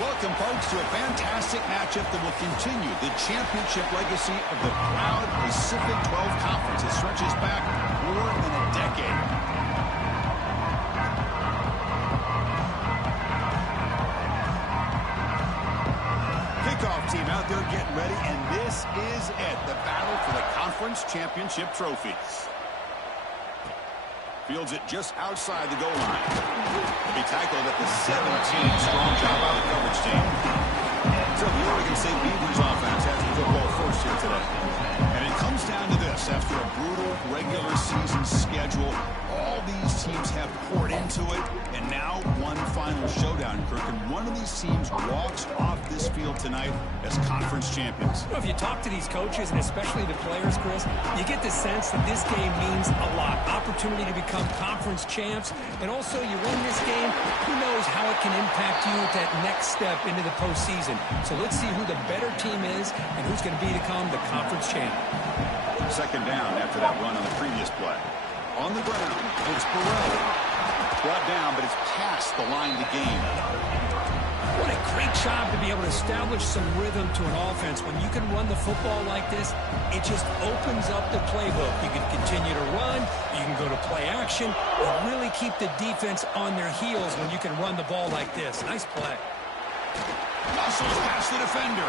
Welcome, folks, to a fantastic matchup that will continue the championship legacy of the proud Pacific 12 Conference. It stretches back more than a decade. Kickoff team out there getting ready, and this is it, the battle for the conference championship trophy. Fields it just outside the goal line. He'll be tackled at the 17. Strong job by the coverage team. So the Oregon State Beavers offense has the football first here today. And it comes down to this. After a brutal regular season schedule, all these teams have poured into it. And now one final showdown, Kirk. And one of these teams walks off this field tonight as conference champions. Well, if you talk to these coaches, and especially the players, Chris, you get the sense that this game means a lot. Opportunity to become conference champs. And also, you win this game, who knows how it can impact you at that next step into the postseason. So let's see who the better team is and who's going to become the conference champ. Second down after that run on the previous play. On the ground, it's Burrell. Brought down, but it's past the line to gain. What a great job to be able to establish some rhythm to an offense. When you can run the football like this, it just opens up the playbook. You can continue to run. You can go to play action. And really keep the defense on their heels when you can run the ball like this. Nice play. Muscles past the defender.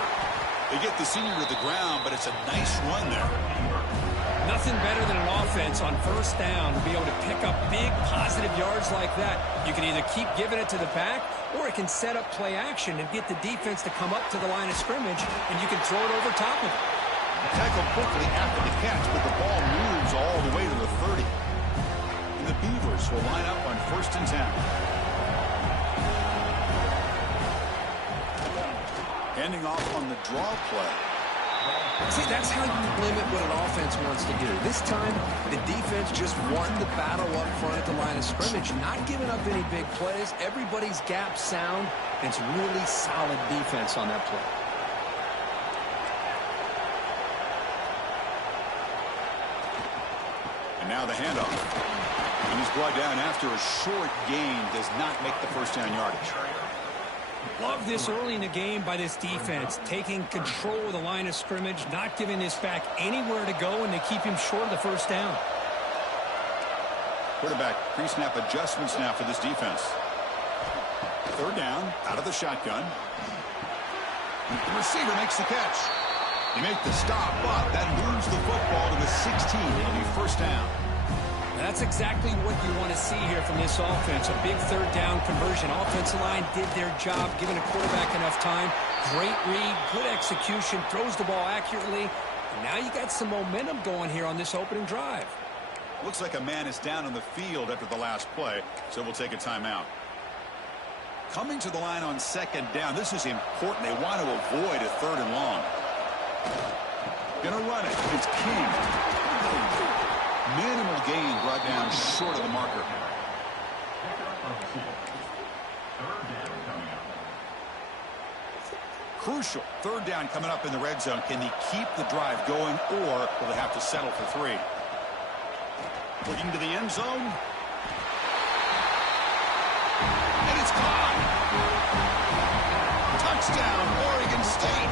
They get the senior to the ground, but it's a nice run there. Nothing better than an offense on first down to be able to pick up big positive yards like that. You can either keep giving it to the back, or it can set up play action and get the defense to come up to the line of scrimmage, and you can throw it over top of it. Tackled quickly after the catch, but the ball moves all the way to the 30. And the Beavers will line up on 1st and 10. Handing off on the draw play. See, that's how you limit what an offense wants to do. This time, the defense just won the battle up front at the line of scrimmage, not giving up any big plays. Everybody's gap sound, and it's really solid defense on that play. And now the handoff. And he's brought down after a short gain, does not make the first down yardage. Love this early in the game by this defense, taking control of the line of scrimmage, not giving this back anywhere to go, and they keep him short of the first down. Quarterback pre-snap adjustments now for this defense. 3rd down, out of the shotgun. The receiver makes the catch. They make the stop, but that moves the football to the 16. It'll be 1st down. That's exactly what you want to see here from this offense. A big 3rd down conversion. Offensive line did their job, giving a quarterback enough time. Great read, good execution, throws the ball accurately. And now you got some momentum going here on this opening drive. Looks like a man is down on the field after the last play, so we'll take a timeout. Coming to the line on 2nd down. This is important. They want to avoid a 3rd and long. Gonna run it. It's King. Minimal gain brought down short of the marker. Crucial 3rd down coming up in the red zone. Can he keep the drive going, or will they have to settle for 3? Looking to the end zone. And it's caught. Touchdown, Oregon State.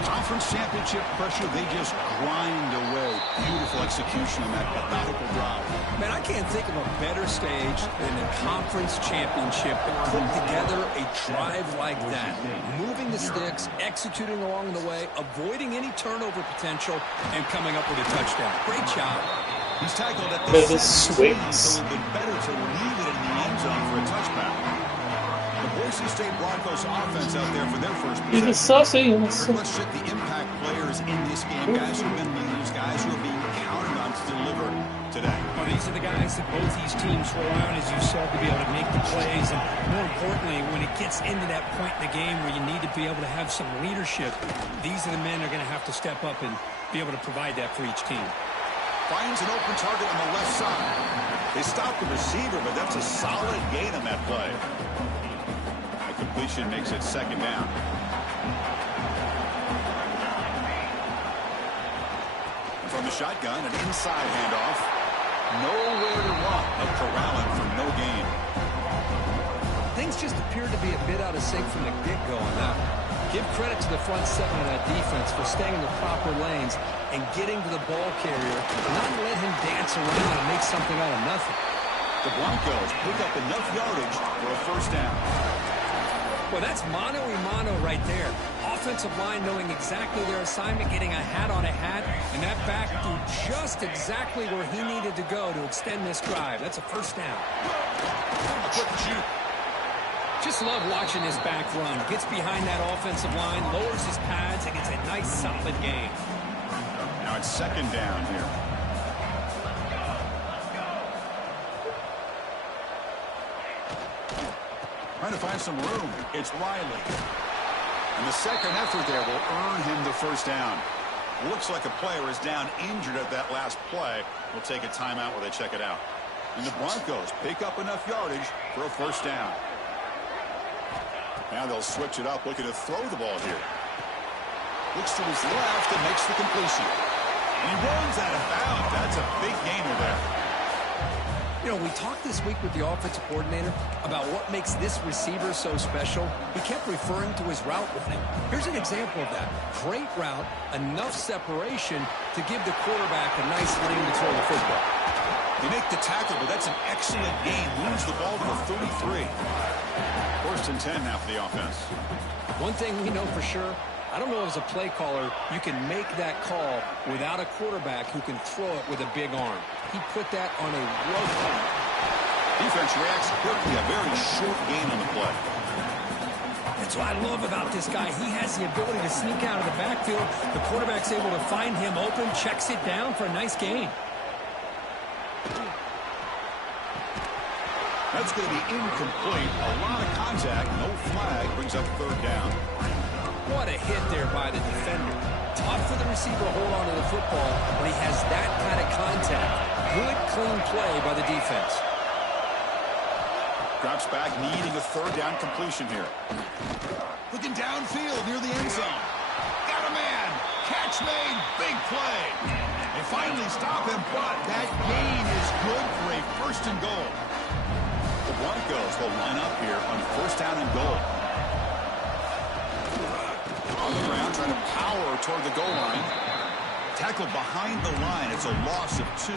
Conference championship pressure, they just grind away. Beautiful execution on that methodical drive. Man, I can't think of a better stage than the conference championship to put together a drive like that. Moving the sticks, executing along the way, avoiding any turnover potential, and coming up with a touchdown. Great job. He's tackled at the 17, so it would be better to leave it in the end zone for a touchback. The Boise State Broncos offense out there for their first possession. Let's check the impact players in this game. Guys who've been leaders, guys who are being counted on to deliver today. Well, these are the guys that both these teams rely on, as you said, to be able to make the plays. And more importantly, when it gets into that point in the game where you need to be able to have some leadership, these are the men that are going to have to step up and be able to provide that for each team. Finds an open target on the left side. They stop the receiver, but that's a solid gain on that play. Completion makes it 2nd down. From the shotgun, an inside handoff. Nowhere to run. A corralling for no gain. things just appeared to be a bit out of sync from the get-go on that one. Give credit to the front seven of that defense for staying in the proper lanes and getting to the ball carrier, not let him dance around and make something out of nothing. The Broncos pick up enough yardage for a first down. Well, that's mano-a-mano right there. Offensive line knowing exactly their assignment, getting a hat on a hat, and that back threw just exactly where he needed to go to extend this drive. That's a first down. A quick shoot. Just love watching this back run. Gets behind that offensive line, lowers his pads, and gets a nice, solid gain. Now it's second down here. Trying to find some room. It's Riley. And the second effort there will earn him the first down. Looks like a player is down injured at that last play. We'll take a timeout while they check it out. And the Broncos pick up enough yardage for a first down. Now they'll switch it up, looking to throw the ball here. Looks to his left and makes the completion. And he runs out of bounds. That's a big gainer there. You know, we talked this week with the offensive coordinator about what makes this receiver so special. He kept referring to his route running. Here's an example of that. Great route, enough separation to give the quarterback a nice lane to throw the football. They make the tackle, but that's an excellent gain. Moves the ball to the 33. First and 10 now for the offense. One thing we know for sure, I don't know as a play caller, you can make that call without a quarterback who can throw it with a big arm. He put that on a rope. Defense reacts quickly, a very short gain on the play. That's what I love about this guy. He has the ability to sneak out of the backfield. The quarterback's able to find him open, checks it down for a nice gain. That's going to be incomplete. A lot of contact, no flag, brings up third down. What a hit there by the defender. Tough for the receiver to hold on to the football when he has that kind of contact. Good, clean play by the defense. Drops back, needing a third down completion here. Looking downfield near the end zone. Got a man. Catch made. Big play. They finally stop him, but that gain is good for a first and goal. The Broncos will line up here on first down and goal. On the ground, trying to power toward the goal line. Tackled behind the line. It's a loss of 2.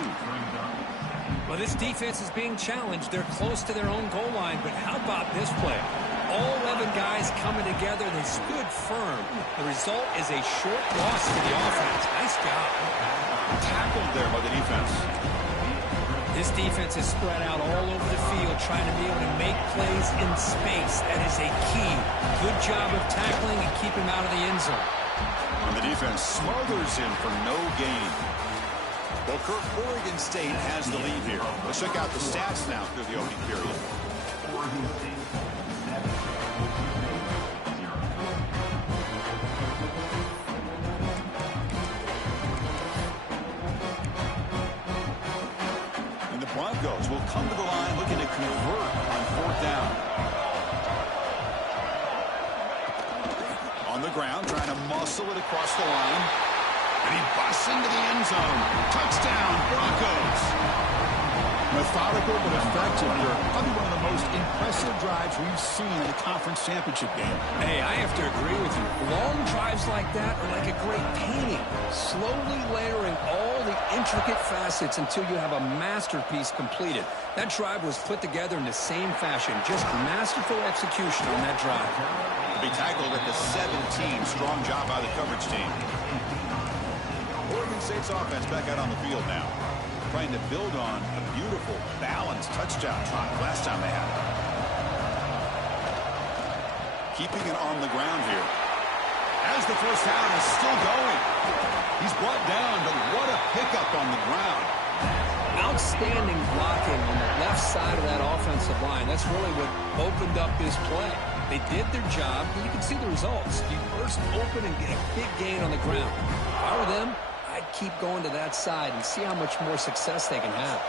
Well, this defense is being challenged. They're close to their own goal line, but how about this play? All 11 guys coming together. They stood firm. The result is a short loss to the offense. Nice job. Tackled there by the defense. This defense is spread out all over the field, trying to be able to make plays in space. That is a key. Good job of tackling and keep him out of the end zone. And the defense smothers him for no gain. Well, Kirk, Oregon State has the lead here. Let's check out the stats now through the opening period. And the Broncos will come to the line looking to convert on fourth down. On the ground, trying to muscle it across the line. And he busts into the end zone. Touchdown, Broncos. Methodical but effective here. Probably one of the most impressive drives we've seen in the conference championship game. Hey, I have to agree with you. Long drives like that are like a great painting. Slowly layering all the intricate facets until you have a masterpiece completed. That drive was put together in the same fashion. Just masterful execution on that drive. Be tackled at the 17. Strong job by the coverage team. Oregon State's offense back out on the field now. Trying to build on a beautiful, balanced touchdown drive last time they had it. Keeping it on the ground here. As the first down is still going. He's brought down, but what a pickup on the ground. Outstanding blocking on the left side of that offensive line. That's really what opened up this play. They did their job, and you can see the results. You burst open and get a big gain on the ground. If I were them, I'd keep going to that side and see how much more success they can have.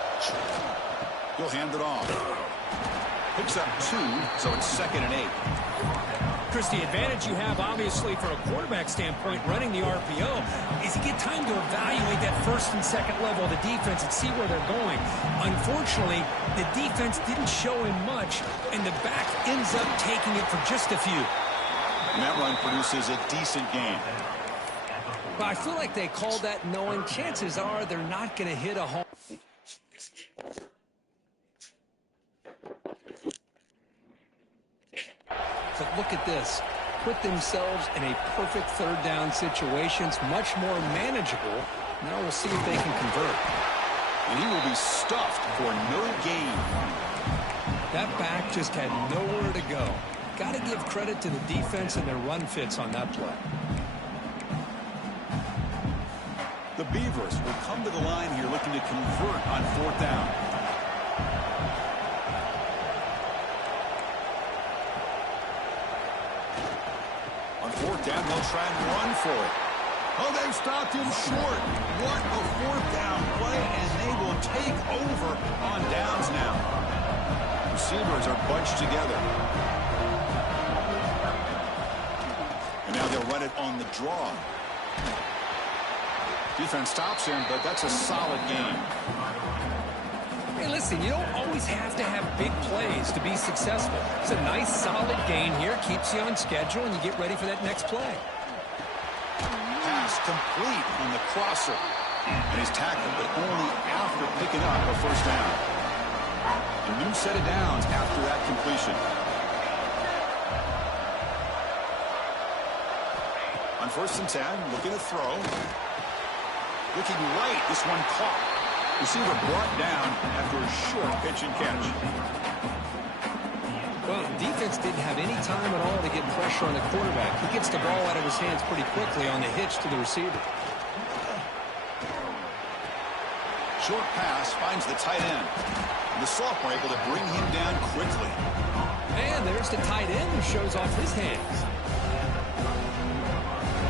He'll hand it off. Picks up 2, so it's 2nd and 8. Chris, the advantage you have, obviously, from a quarterback standpoint, running the RPO, is you get time to evaluate that first and second level of the defense and see where they're going. Unfortunately, the defense didn't show him much, and the back ends up taking it for just a few. And that run produces a decent gain. But I feel like they called that knowing chances are they're not going to hit a home. But look at this. Put themselves in a perfect third down situation. It's much more manageable. Now we'll see if they can convert. And he will be stuffed for no gain. That back just had nowhere to go. Got to give credit to the defense and their run fits on that play. The Beavers will come to the line here looking to convert on 4th down. On 4th down, they'll try and run for it. Oh, they've stopped him short. What a 4th down play, and they will take over on downs now. Receivers are bunched together. And now they'll run it on the draw. Defense stops him, but that's a solid game. Hey, listen, you don't always have to have big plays to be successful. It's a nice, solid gain here. Keeps you on schedule, and you get ready for that next play. Pass complete on the crosser. And he's tackled, but only after picking up a 1st down. A new set of downs after that completion. On 1st and 10, looking to throw. Looking right, this one caught. Receiver brought down after a short pitch and catch. Well, the defense didn't have any time at all to get pressure on the quarterback. He gets the ball out of his hands pretty quickly on the hitch to the receiver. Short pass finds the tight end. And the sophomore able to bring him down quickly. And there's the tight end who shows off his hands.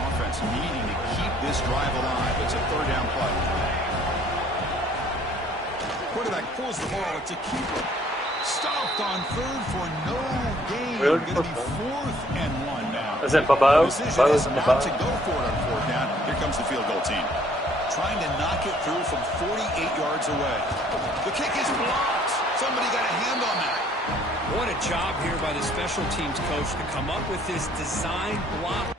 Offense needing to keep this drive alive. It's a 3rd down play. Quarterback pulls the ball. It's a keeper. Stopped on 3rd for no gain. Really? Going to be 4th and 1 now. Is it Babao? The decision is not to go for it on 4th down. Here comes the field goal team. Trying to knock it through from 48 yards away. The kick is blocked. Somebody got a hand on that. What a job here by the special teams coach to come up with this design block.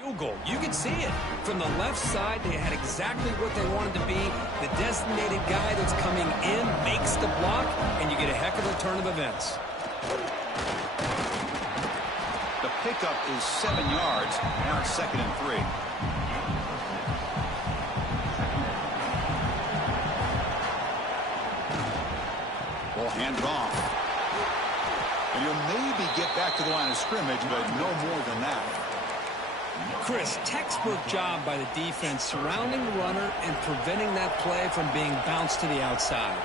Field goal. You can see it. From the left side, they had exactly what they wanted to be. The designated guy that's coming in makes the block, and you get a heck of a turn of events. The pickup is 7 yards. Now it's 2nd and 3. Ball handed off. And he'll maybe get back to the line of scrimmage, but no more than that. Chris, textbook job by the defense surrounding the runner and preventing that play from being bounced to the outside.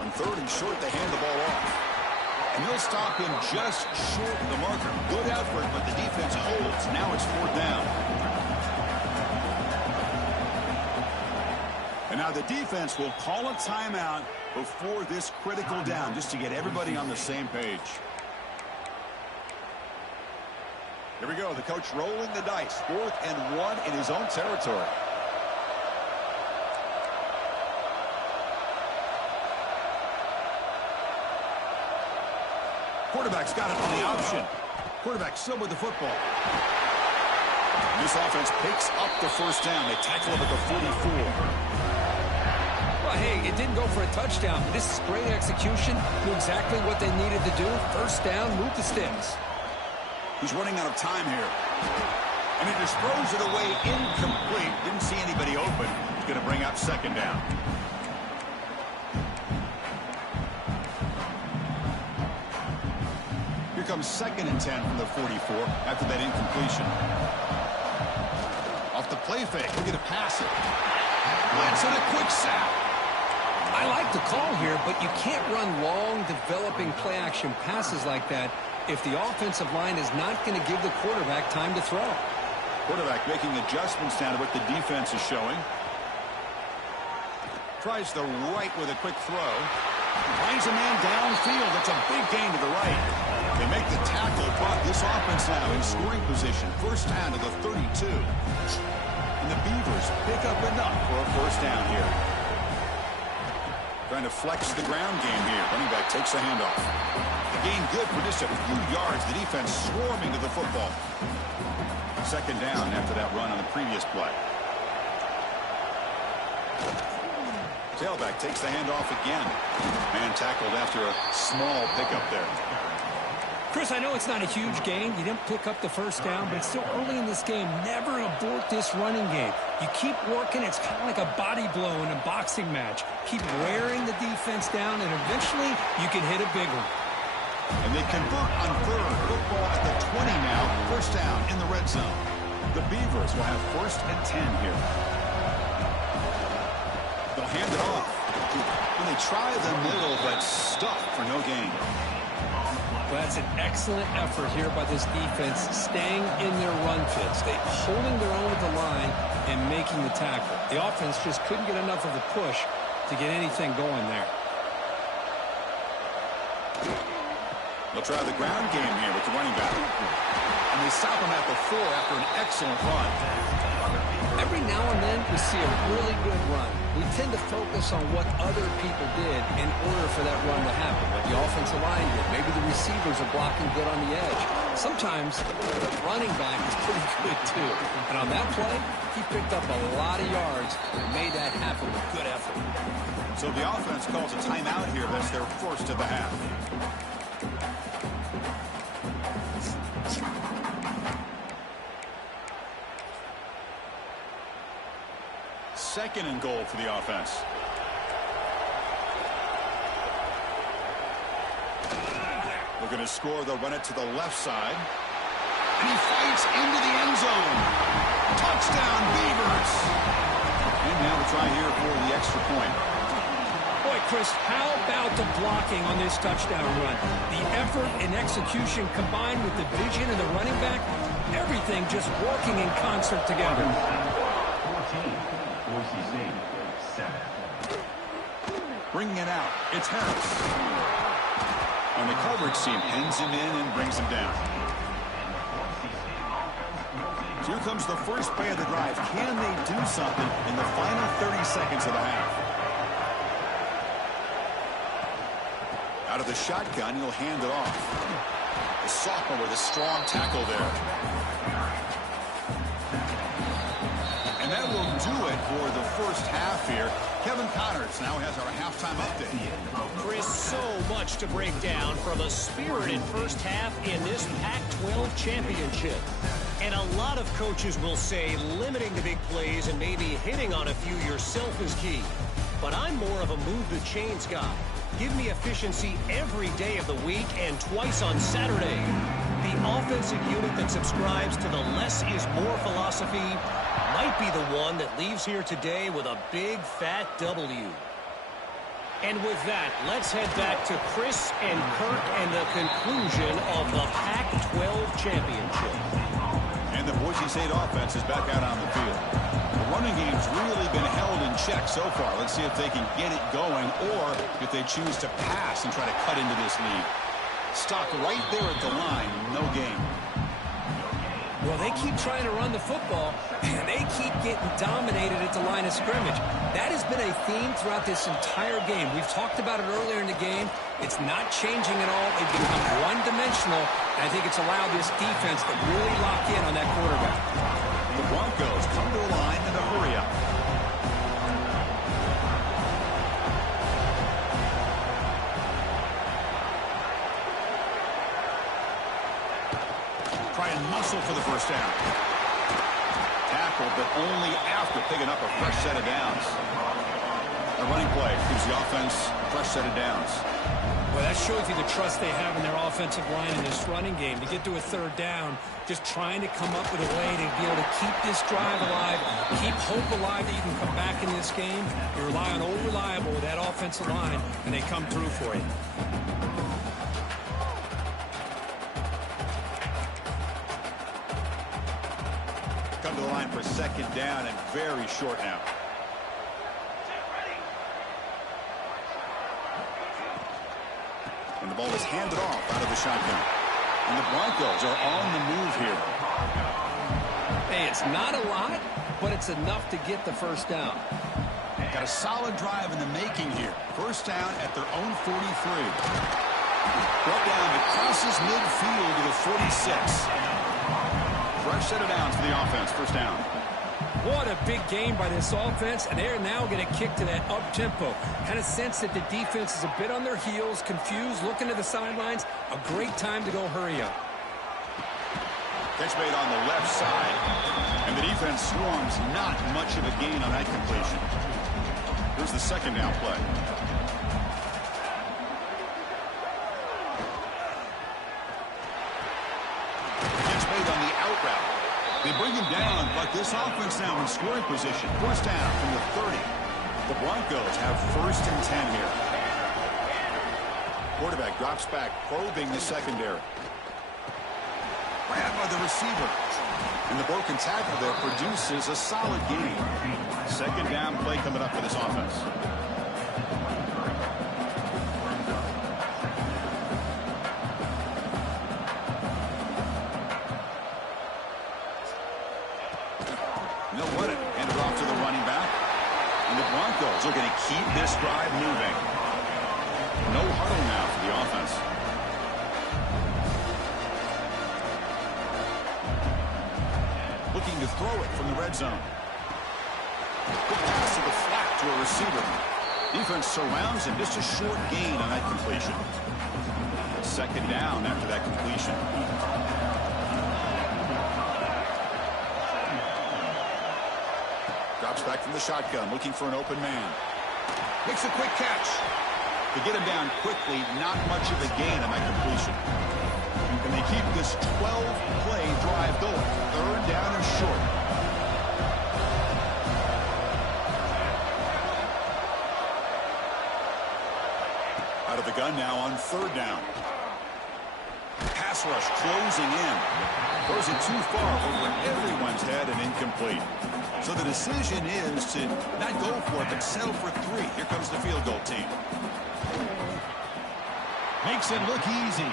On 3rd and short, they hand the ball off. And they'll stop him just short of the marker. Good effort, but the defense holds. Now it's 4th down. And now the defense will call a timeout before this critical down, just to get everybody on the same page. Here we go. The coach rolling the dice. 4th and 1 in his own territory. Quarterback's got it on the option. Quarterback still with the football. This offense picks up the first down. They tackle him at the 44. Well, hey, it didn't go for a touchdown, but this is great execution. Knew exactly what they needed to do. First down, move the sticks. He's running out of time here. And he just throws it away incomplete. Didn't see anybody open. He's going to bring up second down. Here comes 2nd and 10 from the 44 after that incompletion. Off the play fake. We're going to pass it. Let's hit a quick sack. I like the call here, but you can't run long, developing play-action passes like that if the offensive line is not going to give the quarterback time to throw. Quarterback making adjustments now to what the defense is showing. Tries the right with a quick throw. Finds a man downfield. That's a big gain to the right. They make the tackle, brought this offense now in scoring position. First down to the 32. And the Beavers pick up enough for a first down here. Trying to flex the ground game here. Running back takes the handoff. The gain good for just a few yards. The defense swarming to the football. Second down after that run on the previous play. Tailback takes the handoff again. Man tackled after a small pickup there. Chris, I know it's not a huge gain. You didn't pick up the first down, but it's still early in this game. Never abort this running game. You keep working. It's kind of like a body blow in a boxing match. Keep wearing the defense down, and eventually you can hit a big one. And they convert on third. Football at the 20 now. First down in the red zone. The Beavers will have 1st and 10 here. They'll hand it off. And they try the middle, but stuffed for no gain. Well, that's an excellent effort here by this defense, staying in their run fits. They holding their own at the line and making the tackle. The offense just couldn't get enough of a push to get anything going there. They'll try the ground game here with the running back. And they stop him at the 4 after an excellent run. Every now and then we see a really good run. We tend to focus on what other people did in order for that run to happen. What the offensive line did. Maybe the receivers are blocking good on the edge. Sometimes the running back is pretty good too. And on that play, he picked up a lot of yards and made that happen with good effort. So the offense calls a timeout here. That's their first of the half. Second and goal for the offense. Looking to score, they'll run it to the left side. And he fights into the end zone. Touchdown, Beavers. And now the try here for the extra point. Boy, Chris, how about the blocking on this touchdown run? The effort and execution combined with the vision of the running back, everything just working in concert together. Boise State, 7. Bringing it out, it's Harris. And the coverage team pins him in and brings him down. So here comes the first play of the drive. Can they do something in the final 30 seconds of the half? Out of the shotgun, he'll hand it off. The sophomore with a strong tackle there. And that will do it for the first half here. Kevin Connors now has our halftime update. Chris, so much to break down from a spirited first half in this Pac-12 championship. And a lot of coaches will say limiting the big plays and maybe hitting on a few yourself is key. But I'm more of a move the chains guy. Give me efficiency every day of the week and twice on Saturday. The offensive unit that subscribes to the less is more philosophy might be the one that leaves here today with a big fat W. And with that, let's head back to Chris and Kirk and the conclusion of the Pac-12 championship. And the Boise State offense is back out on the field. The running game's really been held in check so far. Let's see if they can get it going or if they choose to pass and try to cut into this lead. Stuck right there at the line, no gain. Well, they keep trying to run the football, and they keep getting dominated at the line of scrimmage. That has been a theme throughout this entire game. We've talked about it earlier in the game. It's not changing at all. They've become one-dimensional, and I think it's allowed this defense to really lock in on that quarterback. Hustle for the first down. Tackled, but only after picking up a fresh set of downs. A running play gives the offense a fresh set of downs. Well, that shows you the trust they have in their offensive line in this running game. To get to a third down, just trying to come up with a way to be able to keep this drive alive, keep hope alive that you can come back in this game. You rely on Old Reliable with that offensive line, and they come through for you. Come to the line for second down and very short now. And the ball is handed off out of the shotgun. And the Broncos are on the move here. Hey, it's not a lot, but it's enough to get the first down. Got a solid drive in the making here. First down at their own 43. Brought down, it crosses midfield to the 46. Fresh set of downs for the offense. First down. What a big game by this offense, and they're now going to kick to that up-tempo. Kind of sense that the defense is a bit on their heels, confused, looking to the sidelines. A great time to go hurry up. Catch made on the left side, and the defense swarms. Not much of a gain on that completion. Here's the second down play. Catch made on the out route. They bring him down, but this offense now in scoring position. First down from the 30. The Broncos have first and 10 here. Quarterback drops back, probing the secondary. Grabbed by the receiver. And the broken tackle there produces a solid gain. Second down play coming up for this offense. They'll let it. Hand it off to the running back. And the Broncos are going to keep this drive moving. No huddle now for the offense. Looking to throw it from the red zone. Good pass to the flat to a receiver. Defense surrounds him. Just a short gain on that completion. Second down after that completion. Drops back from the shotgun, looking for an open man. Makes a quick catch. To get him down quickly, not much of a gain on that completion. And they keep this 12-play drive going. Third down and short. Out of the gun now on third down. Pass rush closing in. Throws it too far over everyone's head and incomplete. So the decision is to not go for it, but settle for 3. Here comes the field goal team. Makes it look easy.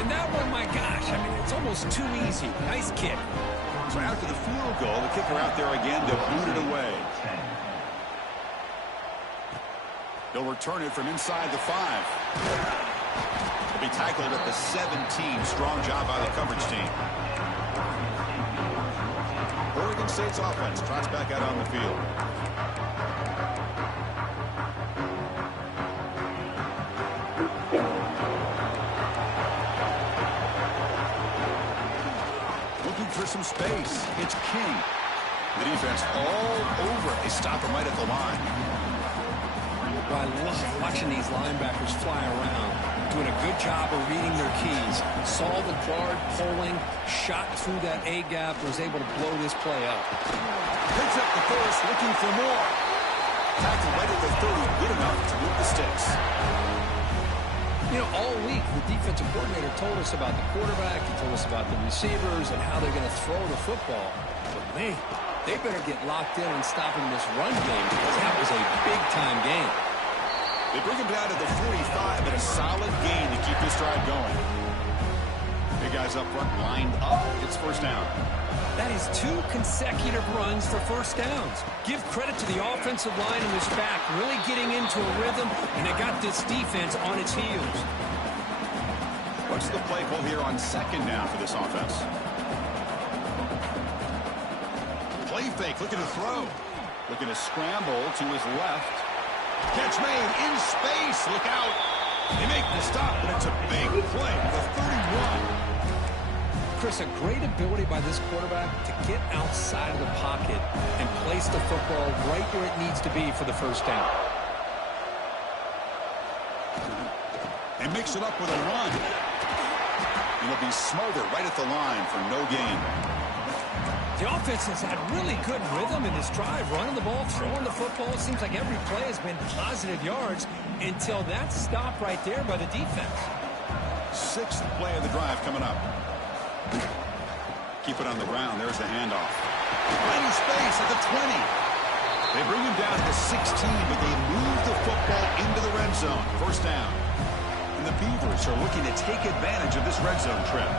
And that one, my gosh, I mean, it's almost too easy. Nice kick. So after the field goal, the kicker out there again to boot it away. They'll return it from inside the 5. He'll be tackled at the 17. Strong job by the coverage team. Oregon State's offense trots back out on the field. Looking for some space. It's King. The defense all over. They stop him right at the line. Well, I love watching these linebackers fly around, doing a good job of reading their keys. Saw the guard pulling, shot through that A-gap, was able to blow this play up. Picks up the first, looking for more. Tackle right at the 30, good enough to move the sticks. You know, all week, the defensive coordinator told us about the quarterback, he told us about the receivers and how they're going to throw the football. But, man, they better get locked in on stopping this run game because that was a big-time game. They bring him down to the 45, and a solid gain to keep this drive going. Big guys up front lined up. It's first down. That is 2 consecutive runs for first downs. Give credit to the offensive line in this back, really getting into a rhythm, and they got this defense on its heels. What's the play call here on second down for this offense? Play fake, looking to throw. Looking to scramble to his left. Catch made in space. Look out. They make the stop, but it's a big play. The 31. Chris, a great ability by this quarterback to get outside of the pocket and place the football right where it needs to be for the first down. And mix it up with a run. It'll be smothered right at the line for no gain. The offense has had really good rhythm in this drive, running the ball, throwing the football. It seems like every play has been positive yards until that stop right there by the defense. Sixth play of the drive coming up. Keep it on the ground. There's the handoff. Right in space at the 20. They bring him down to the 16, but they move the football into the red zone. First down. And the Beavers are looking to take advantage of this red zone trip.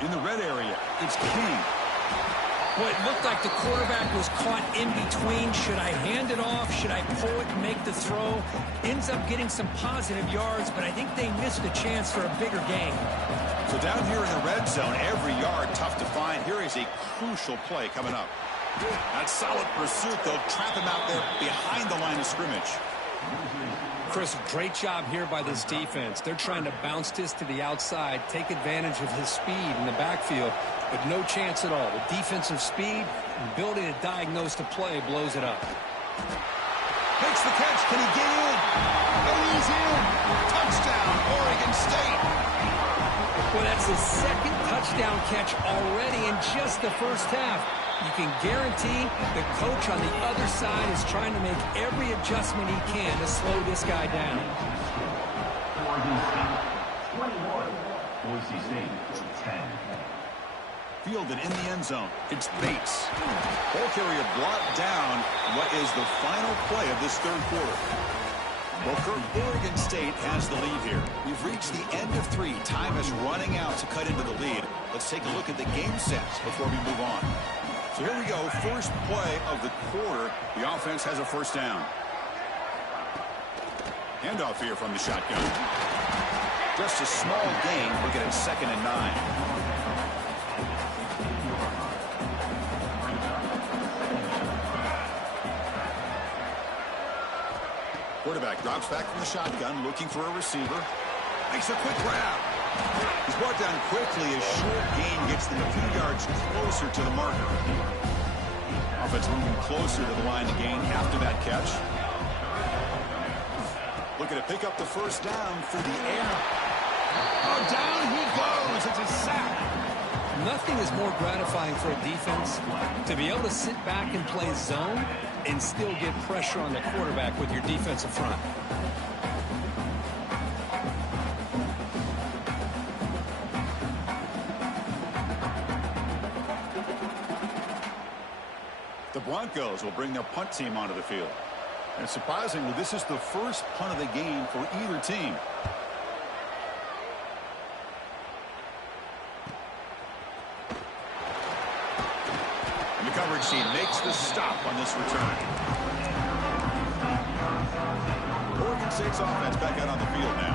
In the red area, it's King. Well, it looked like the quarterback was caught in between. Should I hand it off? Should I pull it and make the throw? Ends up getting some positive yards, but I think they missed a chance for a bigger gain. So down here in the red zone, every yard tough to find. Here is a crucial play coming up. That solid pursuit, though, trap him out there behind the line of scrimmage. Chris, great job here by this defense. They're trying to bounce this to the outside, take advantage of his speed in the backfield, but no chance at all. The defensive speed, ability to diagnose the play, blows it up. Makes the catch. Can he get in? And he's in. Touchdown, Oregon State. Well, that's his second touchdown catch already in just the first half. You can guarantee the coach on the other side is trying to make every adjustment he can to slow this guy down. Oregon State 21, Boise State 10. Fielded in the end zone. It's Bates. Ball carrier brought down. What is the final play of this third quarter? Well, Kirk, Oregon State has the lead here. We've reached the end of 3. Time is running out to cut into the lead. Let's take a look at the game sets before we move on. So here we go. First play of the quarter. The offense has a first down. Handoff here from the shotgun. Just a small gain. We'll get it 2nd and 9. Quarterback drops back from the shotgun, looking for a receiver. Makes a quick grab. He's brought down quickly. A short gain gets them a few yards closer to the marker. Offense moving closer to the line to gain after that catch. Looking to pick up the first down through the air. Oh, down he goes. It's a sack. Nothing is more gratifying for a defense to be able to sit back and play zone and still get pressure on the quarterback with your defensive front. The Broncos will bring their punt team onto the field. And surprisingly, this is the first punt of the game for either team. And the coverage team makes the stop on this return. Oregon State's offense back out on the field now.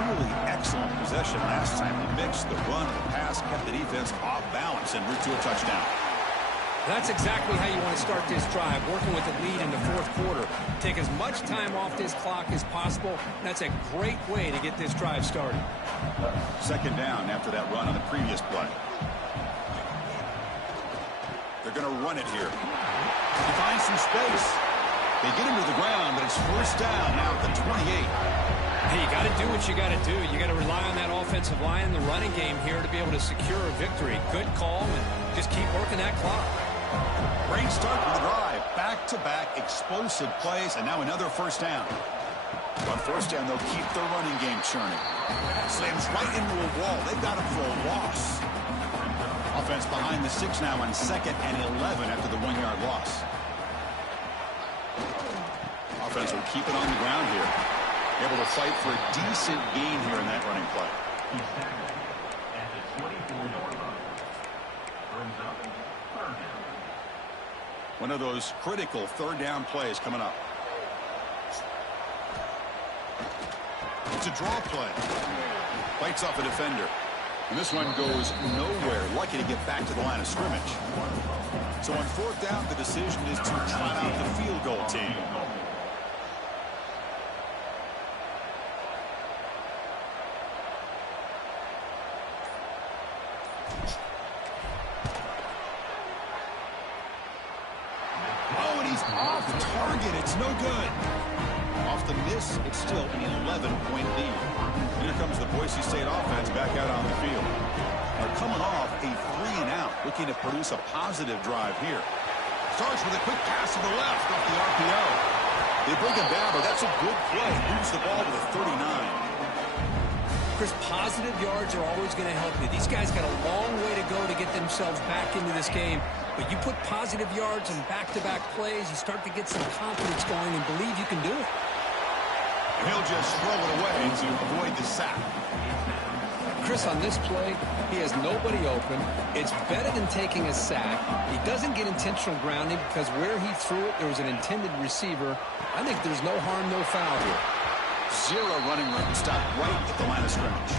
Really excellent possession last time. They mixed the run and the pass, kept the defense off balance en route to a touchdown. That's exactly how you want to start this drive, working with the lead in the fourth quarter. Take as much time off this clock as possible. That's a great way to get this drive started. 2nd down after that run on the previous play. They're going to run it here. He finds some space. They get him to the ground, but it's first down now at the 28. Hey, you got to do what you got to do. You got to rely on that offensive line in the running game here to be able to secure a victory. Good call, and just keep working that clock. Great start to the drive. Back-to-back explosive plays, and now another first down. On first down, they'll keep their running game churning. Slams right into a wall. They've got him for a loss. Offense behind the 6 now on 2nd and 11 after the 1-yard loss. Offense will keep it on the ground here. Able to fight for a decent gain here in that running play. He's tackled at the 24-yard line. Brings up 3rd down. One of those critical 3rd down plays coming up. It's a draw play. Bites off a defender. And this one goes nowhere. Lucky to get back to the line of scrimmage. So on 4th down, the decision is to try out the field goal team. Off target, it's no good. Off the miss, it's still an 11-point lead. Here comes the Boise State offense back out on the field. They're coming off a 3-and-out, looking to produce a positive drive here. Starts with a quick pass to the left off the RPO. They bring him down, but that's a good play. Moves the ball to the 39. Chris, positive yards are always going to help you. These guys got a long way to go to get themselves back into this game. But you put positive yards and back-to-back plays, you start to get some confidence going and believe you can do it. And he'll just throw it away to avoid the sack. Chris, on this play, he has nobody open. It's better than taking a sack. He doesn't get intentional grounding because where he threw it, there was an intended receiver. I think there's no harm, no foul here. Zero running room. Stop right at the line of scrimmage.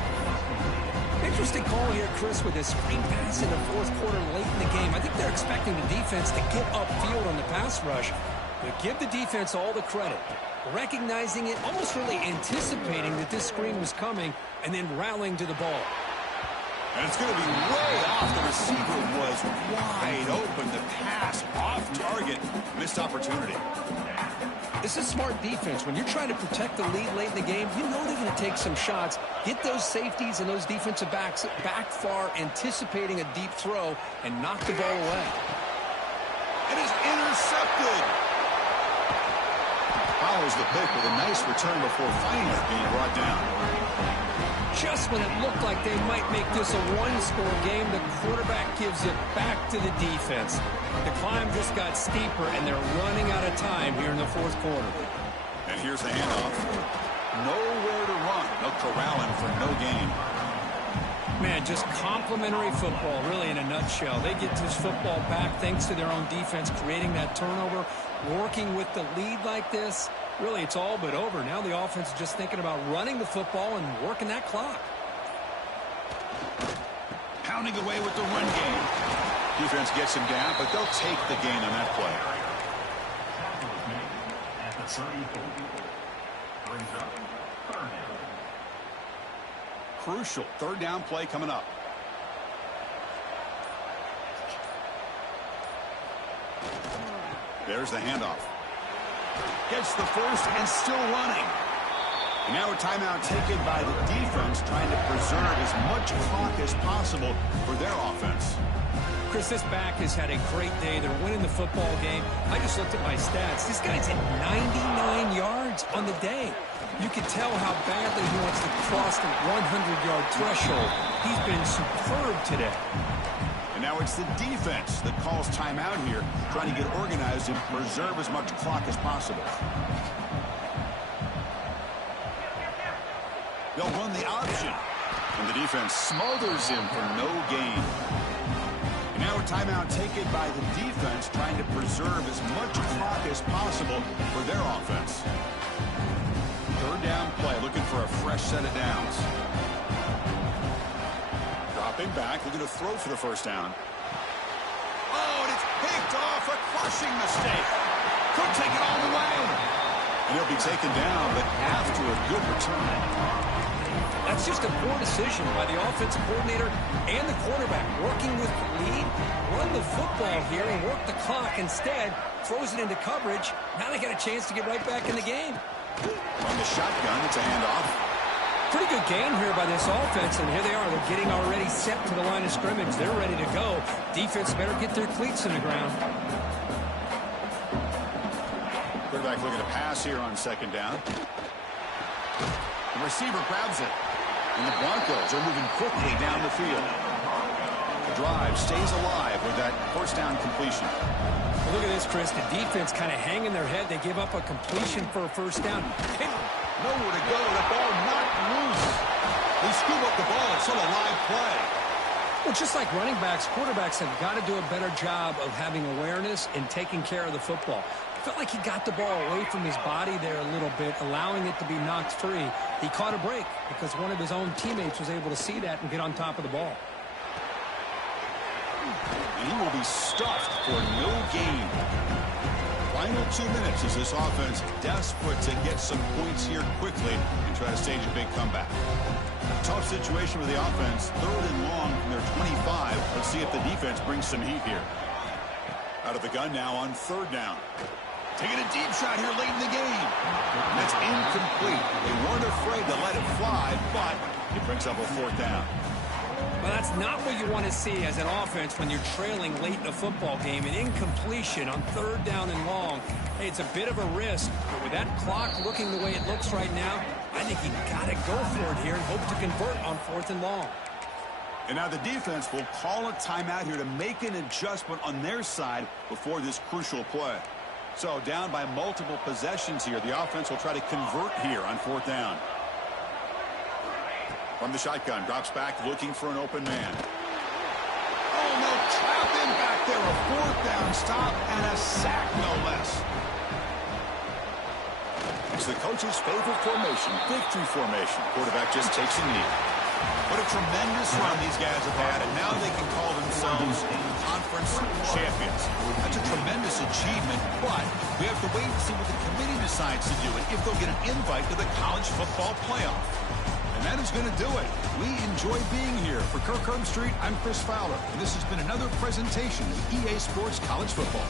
Interesting call here, Chris, with this screen pass in the fourth quarter late in the game. I think they're expecting the defense to get upfield on the pass rush. But give the defense all the credit. Recognizing it, almost really anticipating that this screen was coming, and then rallying to the ball. And it's going to be way off. The receiver was wide open. The pass off target. Missed opportunity. This is smart defense. When you're trying to protect the lead late in the game, you know they're going to take some shots. Get those safeties and those defensive backs back far, anticipating a deep throw, and knock the ball away. It is intercepted. Follows the pick with a nice return before finally being brought down. Just when it looked like they might make this a one-score game, the quarterback gives it back to the defense. The climb just got steeper, and they're running out of time here in the fourth quarter. And here's the handoff. Nowhere to run. They'll corral him for no gain. Man, just complimentary football, really, in a nutshell. They get this football back thanks to their own defense, creating that turnover, working with the lead like this. Really, it's all but over. Now the offense is just thinking about running the football and working that clock. Pounding away with the run game. Defense gets him down, but they'll take the gain on that play. At the 34. Brings up third down. Crucial third down play coming up. There's the handoff. Gets the first and still running. And now a timeout taken by the defense, trying to preserve as much clock as possible for their offense. Chris, this back has had a great day. They're winning the football game. I just looked at my stats. This guy's hit 99 yards on the day. You can tell how badly he wants to cross the 100-yard threshold. He's been superb today. And now it's the defense that calls timeout here, trying to get organized and preserve as much clock as possible. They'll run the option. And the defense smothers him for no gain. And now a timeout taken by the defense, trying to preserve as much clock as possible for their offense. Third down play, looking for a fresh set of downs. Dropping back, looking to throw for the first down. Oh, and it's picked off, a crushing mistake. Could take it all the way. And he'll be taken down, but after a good return. That's just a poor decision by the offensive coordinator and the quarterback. Working with the lead, run the football here and work the clock. Instead, throws it into coverage. Now they got a chance to get right back in the game. On the shotgun, it's a handoff. Pretty good game here by this offense, and here they are. They're getting already set to the line of scrimmage. They're ready to go. Defense better get their cleats in the ground. Quarterback looking to pass here on second down. The receiver grabs it. And the Broncos are moving quickly down the field. The drive stays alive with that first down completion. Well, look at this, Chris. The defense kind of hanging their head. They give up a completion for a first down. Nowhere to go. The ball knocked loose. They scoop up the ball. It's still a live play. Well, just like running backs, quarterbacks have got to do a better job of having awareness and taking care of the football. Felt like he got the ball away from his body there a little bit, allowing it to be knocked free. He caught a break because one of his own teammates was able to see that and get on top of the ball. And he will be stuffed for no gain. Final 2 minutes as this offense desperate to get some points here quickly and try to stage a big comeback. Tough situation for the offense. Third and long from their 25. Let's see if the defense brings some heat here. Out of the gun now on third down. Taking a deep shot here late in the game. And that's incomplete. They weren't afraid to let it fly, but it brings up a 4th down. Well, that's not what you want to see as an offense when you're trailing late in a football game. An incompletion on 3rd down and long. Hey, it's a bit of a risk, but with that clock looking the way it looks right now, I think you got to go for it here and hope to convert on 4th and long. And now the defense will call a timeout here to make an adjustment on their side before this crucial play. So down by multiple possessions here, the offense will try to convert here on 4th down. From the shotgun, drops back looking for an open man. Oh, no, trapped in back there. A 4th down stop and a sack, no less. It's the coach's favorite formation, victory formation. Quarterback just takes a knee. What a tremendous run these guys have had, and now they can call themselves conference champions. That's a tremendous achievement, but we have to wait and see what the committee decides to do and if they'll get an invite to the college football playoff. And that is going to do it. We enjoy being here. For Kirk Street, I'm Chris Fowler, and this has been another presentation of EA Sports College Football.